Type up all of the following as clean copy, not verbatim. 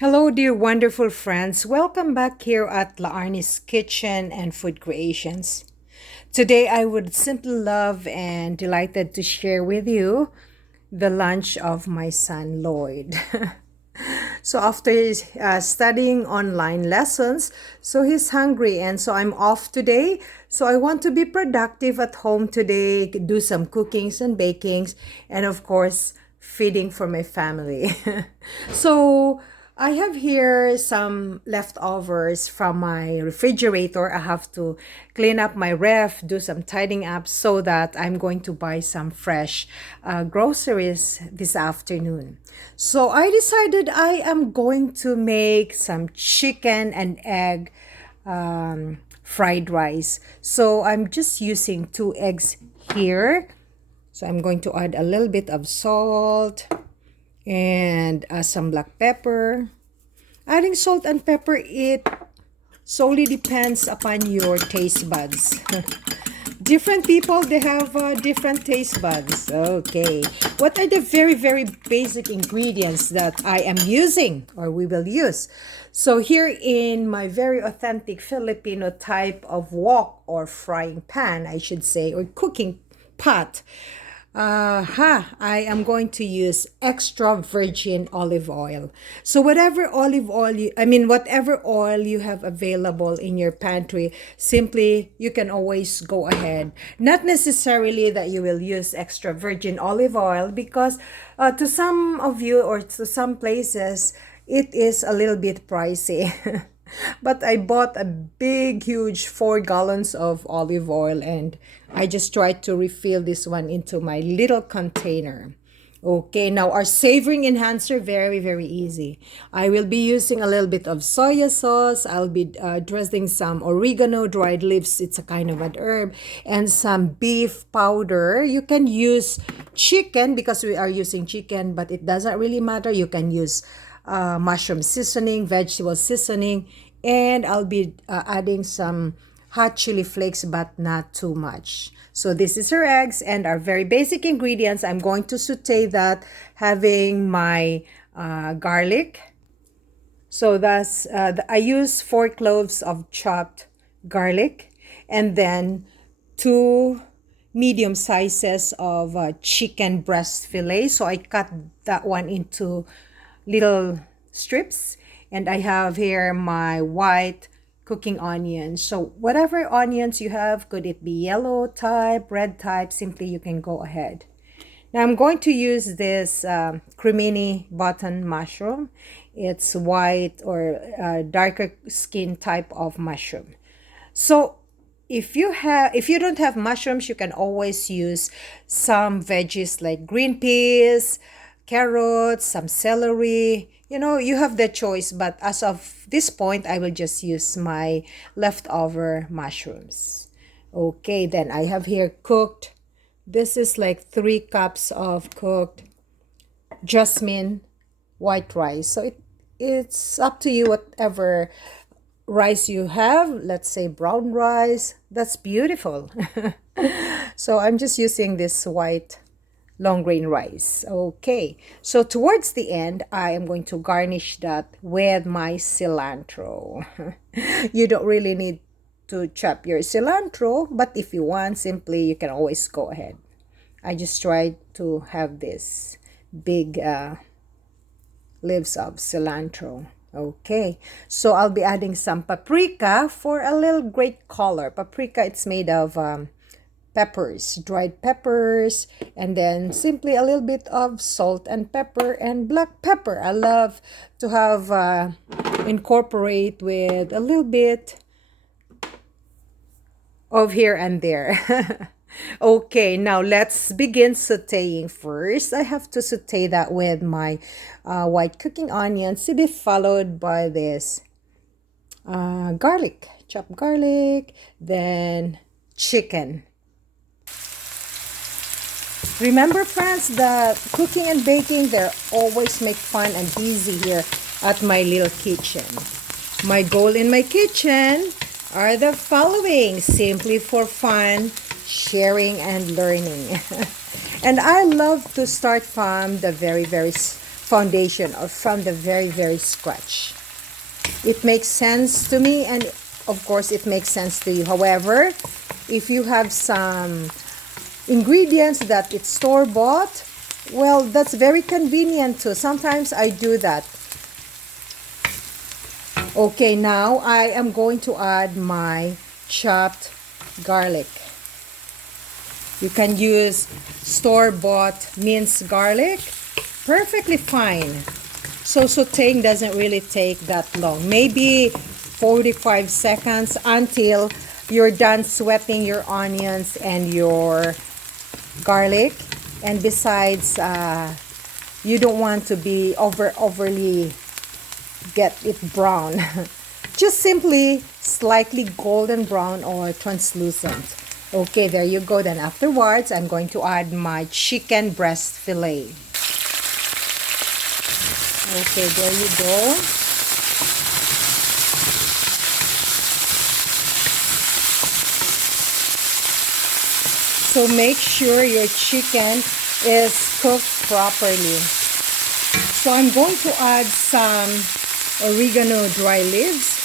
Hello, dear wonderful friends. Welcome back here at La Arnie's Kitchen and Food Creations. Today, I would simply love and delighted to share with you the lunch of my son Lloyd. So after studying online lessons, so he's hungry and so I'm off today. So I want to be productive at home today, do some cookings and bakings, and of course, feeding for my family. So I have here some leftovers from my refrigerator. I have to clean up my ref, do some tidying up so that I'm going to buy some fresh groceries this afternoon. So I decided I am going to make some chicken and egg fried rice. So I'm just using 2 eggs here. So I'm going to add a little bit of salt and some black pepper. Adding salt and pepper, it solely depends upon your taste buds. Different people, they have different taste buds. Okay. What are the very, very basic ingredients that I am using or we will use? So here in my very authentic Filipino type of wok or frying pan, I should say, or cooking pot, I am going to use extra virgin olive oil. So whatever whatever oil you have available in your pantry, simply you can always go ahead. Not necessarily that you will use extra virgin olive oil because to some of you or to some places, it is a little bit pricey. But I bought a big, huge 4 gallons of olive oil and I just tried to refill this one into my little container. Okay, now our savoring enhancer, very, very easy. I will be using a little bit of soya sauce. I'll be dressing some oregano, dried leaves. It's a kind of an herb. And some beef powder. You can use chicken because we are using chicken, but it doesn't really matter. You can use mushroom seasoning, vegetable seasoning, and I'll be adding some hot chili flakes, but not too much. So this is our eggs and our very basic ingredients. I'm going to saute that, having my garlic. So I use 4 cloves of chopped garlic, and then 2 medium sizes of chicken breast fillet. So I cut that one into little strips, and I have here my white cooking onions. So whatever onions you have, could it be yellow type, red type, simply you can go ahead. Now I'm going to use this cremini button mushroom. It's white or darker skin type of mushroom. So if you don't have mushrooms, you can always use some veggies like green peas, carrots, some celery. You have the choice, but as of this point, I will just use my leftover mushrooms. Okay, then I have here cooked. This is like 3 cups of cooked jasmine white rice. So it's up to you, whatever rice you have. Let's say brown rice. That's beautiful. So I'm just using this white long grain rice. Okay, so towards the end, I am going to garnish that with my cilantro. You don't really need to chop your cilantro, but if you want, simply you can always go ahead. I just tried to have this big leaves of cilantro. Okay, so I'll be adding some paprika for a little great color. Paprika, it's made of peppers, dried peppers, and then simply a little bit of salt and pepper and black pepper. I love to have incorporate with a little bit of here and there. Okay, now let's begin sauteing. First, I have to saute that with my white cooking onions, to be followed by this garlic, chopped garlic, then chicken. Remember, friends, that cooking and baking, they always make fun and easy here at my little kitchen. My goal in my kitchen are the following: simply for fun, sharing, and learning. And I love to start from the very, very foundation or from the very scratch. It makes sense to me, and of course it makes sense to you. However, if you have some ingredients that it's store-bought, well, that's very convenient too. Sometimes I do that. Okay, now I am going to add my chopped garlic. You can use store-bought minced garlic. Perfectly fine. So sauteing doesn't really take that long. Maybe 45 seconds until you're done sweating your onions and your garlic. And besides, you don't want to be overly get it brown. Just simply slightly golden brown or translucent. Okay, there you go. Then afterwards, I'm going to add my chicken breast fillet. Okay, there you go. So make sure your chicken is cooked properly. So I'm going to add some oregano dry leaves.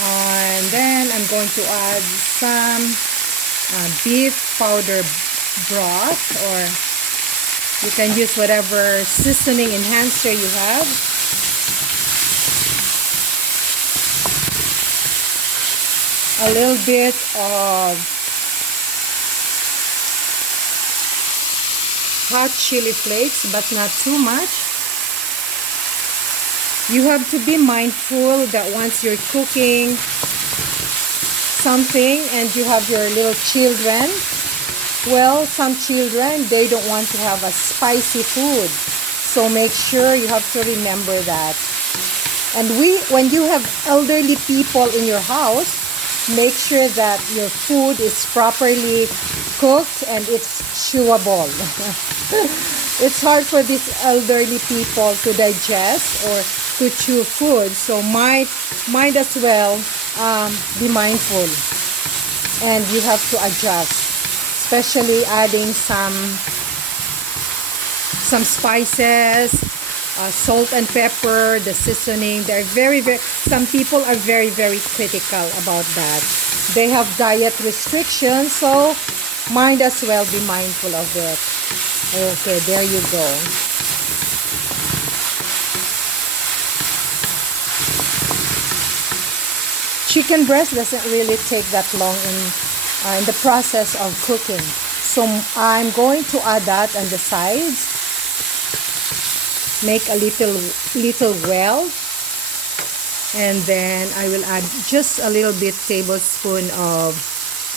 And then I'm going to add some beef powder broth, or you can use whatever seasoning enhancer you have. A little bit of hot chili flakes, but not too much. You have to be mindful that once you're cooking something and you have your little children, well, some children, they don't want to have a spicy food. So make sure you have to remember that. And when you have elderly people in your house, make sure that your food is properly cooked and it's chewable. It's hard for these elderly people to digest or to chew food, so might as well be mindful, and you have to adjust, especially adding some spices, salt and pepper, the seasoning. They're some people are very critical about that. They have diet restrictions, so might as well be mindful of it. Okay, there you go. Chicken breast doesn't really take that long in the process of cooking. So I'm going to add that on the sides. Make a little well. And then I will add just a little bit tablespoon of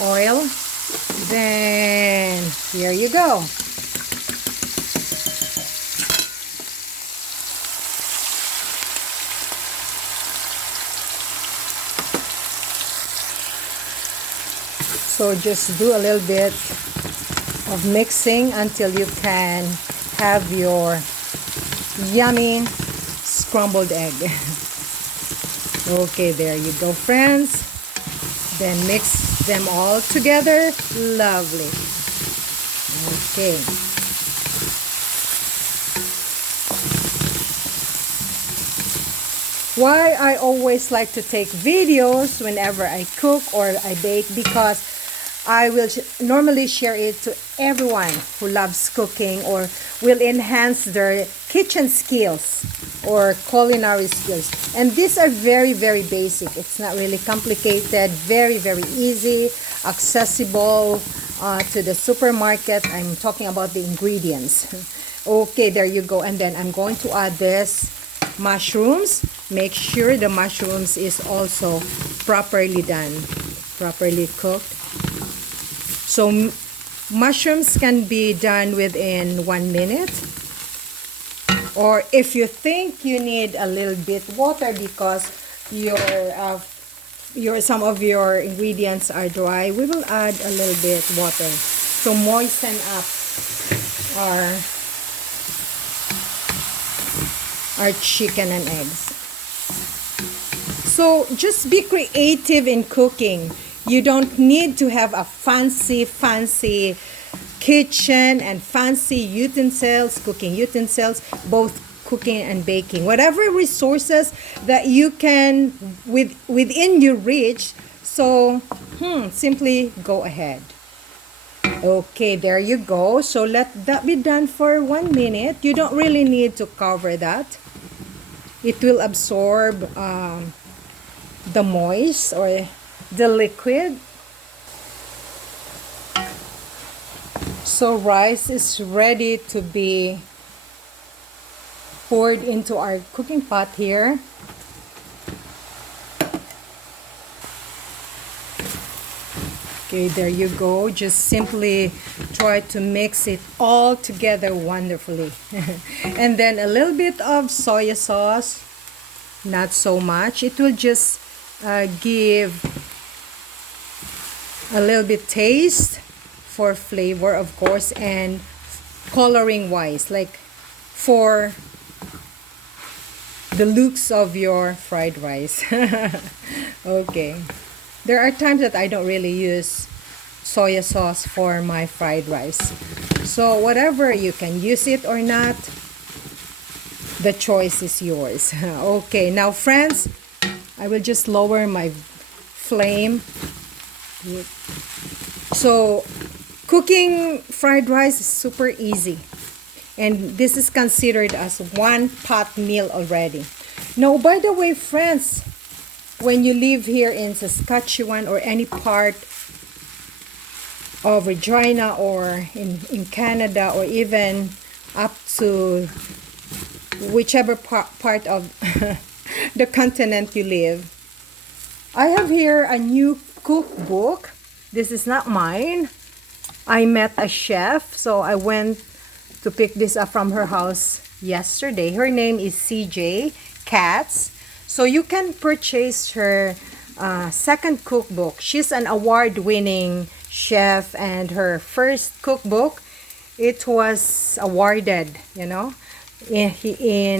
oil. Then here you go. So just do a little bit of mixing until you can have your yummy scrambled egg. Okay, there you go, friends. Then mix them all together. Lovely. Okay. Why I always like to take videos whenever I cook or I bake, because I will normally share it to everyone who loves cooking or will enhance their kitchen skills or culinary skills. And these are very basic. It's not really complicated. Very easy, accessible to the supermarket. I'm talking about the ingredients. Okay, there you go. And then I'm going to add this mushrooms. Make sure the mushrooms is also properly done, properly cooked. So mushrooms can be done within 1 minute, or if you think you need a little bit water because some of your ingredients are dry, we will add a little bit water to moisten up our chicken and eggs. So just be creative in cooking. You don't need to have a fancy kitchen and fancy utensils, cooking utensils, both cooking and baking. Whatever resources that you can within your reach. So simply go ahead. Okay, there you go. So let that be done for 1 minute. You don't really need to cover that. It will absorb the moist or the liquid. So rice is ready to be poured into our cooking pot here. Okay, there you go. Just simply try to mix it all together wonderfully. And then a little bit of soy sauce, not so much. It will just give a little bit taste for flavor, of course, and coloring wise, like for the looks of your fried rice. Okay. There are times that I don't really use soy sauce for my fried rice. So whatever, you can use it or not. The choice is yours. Okay, now friends, I will just lower my flame. So cooking fried rice is super easy. And this is considered as one pot meal already. Now, by the way, friends, when you live here in Saskatchewan or any part of Regina or in Canada or even up to whichever part of the continent you live, I have here a new cookbook. This is not mine. I met a chef, so I went to pick this up from her house yesterday. Her name is CJ Katz. So you can purchase her second cookbook. She's an award-winning chef, and her first cookbook, it was awarded, in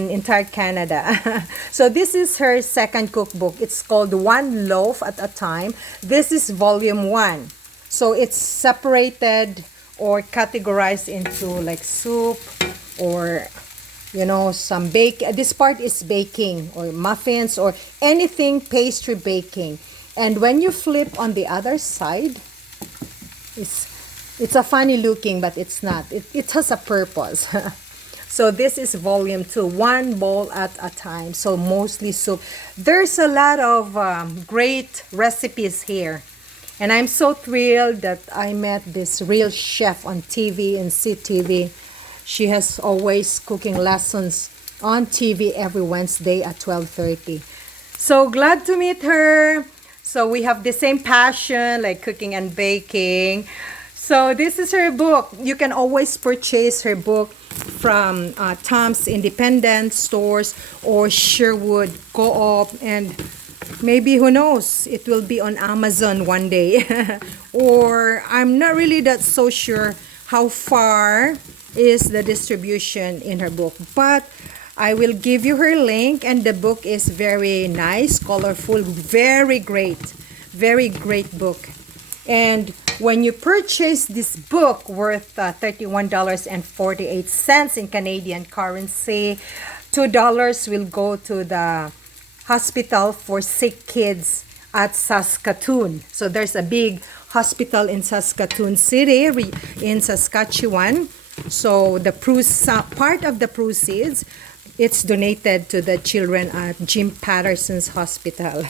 entire Canada. So this is her second cookbook. It's called One Loaf at a Time. This is volume 1. So it's separated or categorized into like soup or some bake. This part is baking or muffins or anything pastry baking. And when you flip on the other side, it's a funny looking, but it's not. It has a purpose. So this is volume 2, one bowl at a time. So mostly soup. There's a lot of great recipes here. And I'm so thrilled that I met this real chef on TV and CTV. She has always cooking lessons on TV every Wednesday at 12:30. So glad to meet her. So we have the same passion, like cooking and baking. So this is her book. You can always purchase her book from Tom's Independent Stores or Sherwood Co-op, and maybe, who knows, it will be on Amazon one day. Or I'm not really that so sure how far is the distribution in her book, but I will give you her link. And the book is very nice, colorful, very great book. And when you purchase this book worth $31.48 in Canadian currency, $2 will go to the hospital for sick kids at Saskatoon. So there's a big hospital in Saskatoon City in Saskatchewan. So the part of the proceeds, it's donated to the children at Jim Patterson's Hospital.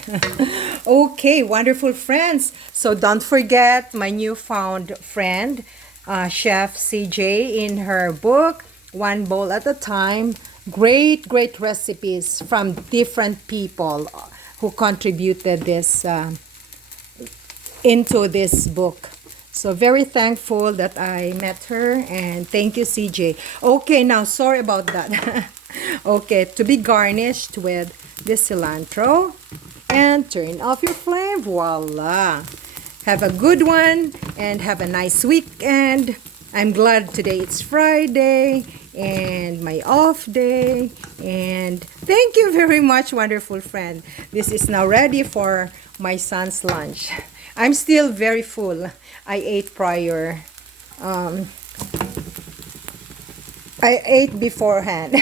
Okay, wonderful friends. So don't forget my newfound friend, Chef CJ, in her book, One Bowl at a Time. Great recipes from different people who contributed this into this book. So very thankful that I met her, and thank you, CJ. Okay, now sorry about that. Okay, to be garnished with this cilantro, and turn off your flame. Voila. Have a good one and have a nice weekend. I'm glad today it's Friday and my off day. And thank you very much, wonderful friend. This is now ready for my son's lunch. I'm still very full. I ate prior. Um, I ate beforehand.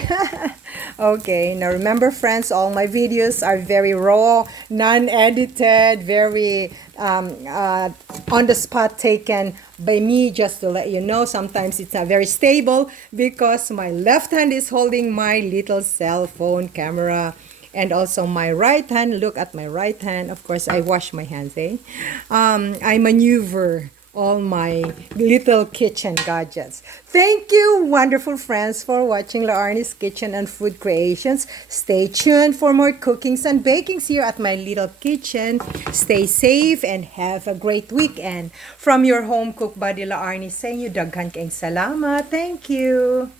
Okay, now remember, friends, all my videos are very raw, non-edited, very on the spot taken by me, just to let you know. Sometimes it's not very stable because my left hand is holding my little cell phone camera. And also my right hand, look at my right hand. Of course, I wash my hands, eh? I maneuver all my little kitchen gadgets. Thank you, wonderful friends, for watching La Arnie's Kitchen and Food Creations. Stay tuned for more cookings and bakings here at my little kitchen. Stay safe and have a great weekend. From your home cook buddy La Arnie saying you daghan kaing salamat. Thank you.